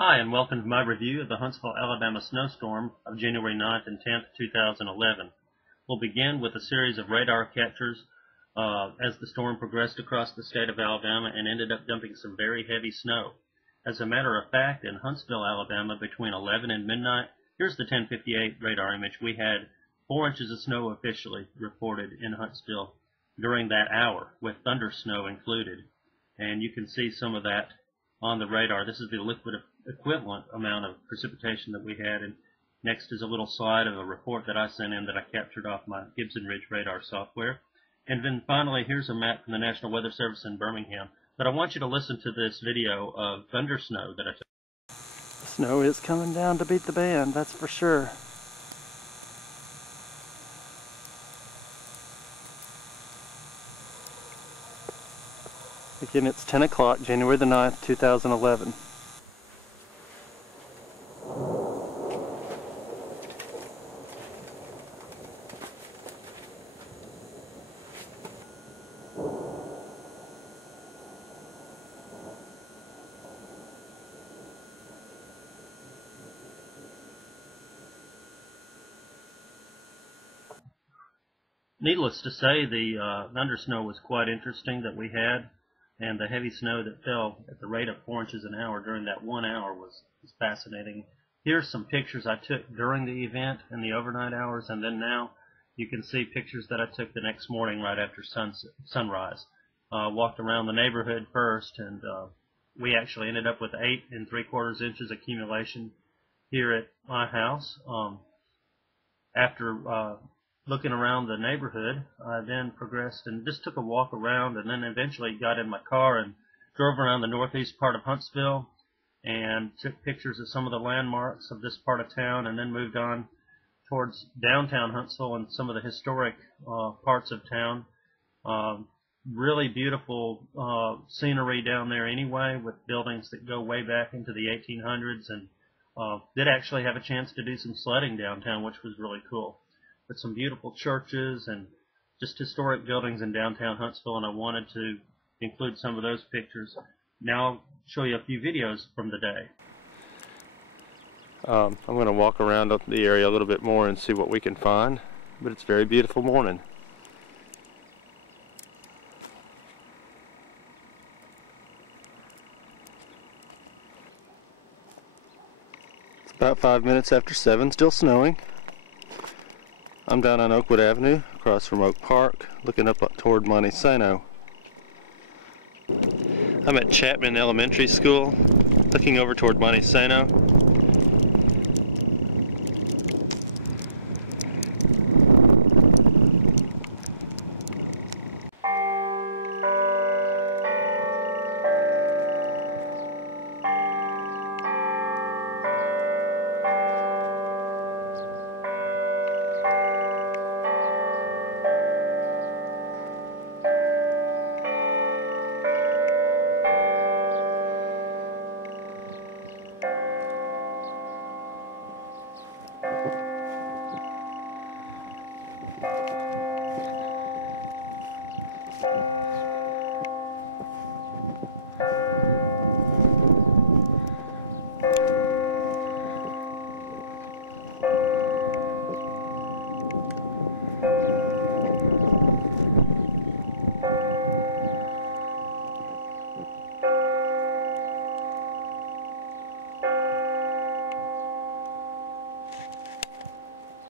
Hi, and welcome to my review of the Huntsville, Alabama snowstorm of January 9th and 10th, 2011. We'll begin with a series of radar captures as the storm progressed across the state of Alabama and ended up dumping some very heavy snow. As a matter of fact, in Huntsville, Alabama, between 11 and midnight, here's the 1058 radar image. We had 4 inches of snow officially reported in Huntsville during that hour, with thunder snow included. And you can see some of that on the radar. This is the liquid equivalent amount of precipitation that we had. And next is a little slide of a report that I sent in that I captured off my Gibson Ridge radar software. And then finally, here's a map from the National Weather Service in Birmingham. But I want you to listen to this video of thunder snow that I took. Snow is coming down to beat the band, that's for sure. Again, it's 10 o'clock, January the 9th, 2011. Needless to say, the thunder snow was quite interesting that we had, and the heavy snow that fell at the rate of 4 inches an hour during that 1 hour was fascinating. Here's some pictures I took during the event in the overnight hours, and then now you can see pictures that I took the next morning right after sunrise. Walked around the neighborhood first, and we actually ended up with 8 3/4 inches accumulation here at my house. After looking around the neighborhood, I then progressed and just took a walk around, and then eventually got in my car and drove around the northeast part of Huntsville and took pictures of some of the landmarks of this part of town, and then moved on towards downtown Huntsville and some of the historic parts of town. Really beautiful scenery down there anyway, with buildings that go way back into the 1800s, and did actually have a chance to do some sledding downtown, which was really cool. With some beautiful churches and just historic buildings in downtown Huntsville, and I wanted to include some of those pictures. Now I'll show you a few videos from the day. I'm going to walk around the area a little bit more and see what we can find, but it's a very beautiful morning. It's about 5 minutes after 7, still snowing. I'm down on Oakwood Avenue, across from Oak Park, looking up toward Monte Sano. I'm at Chapman Elementary School, looking over toward Monte Sano.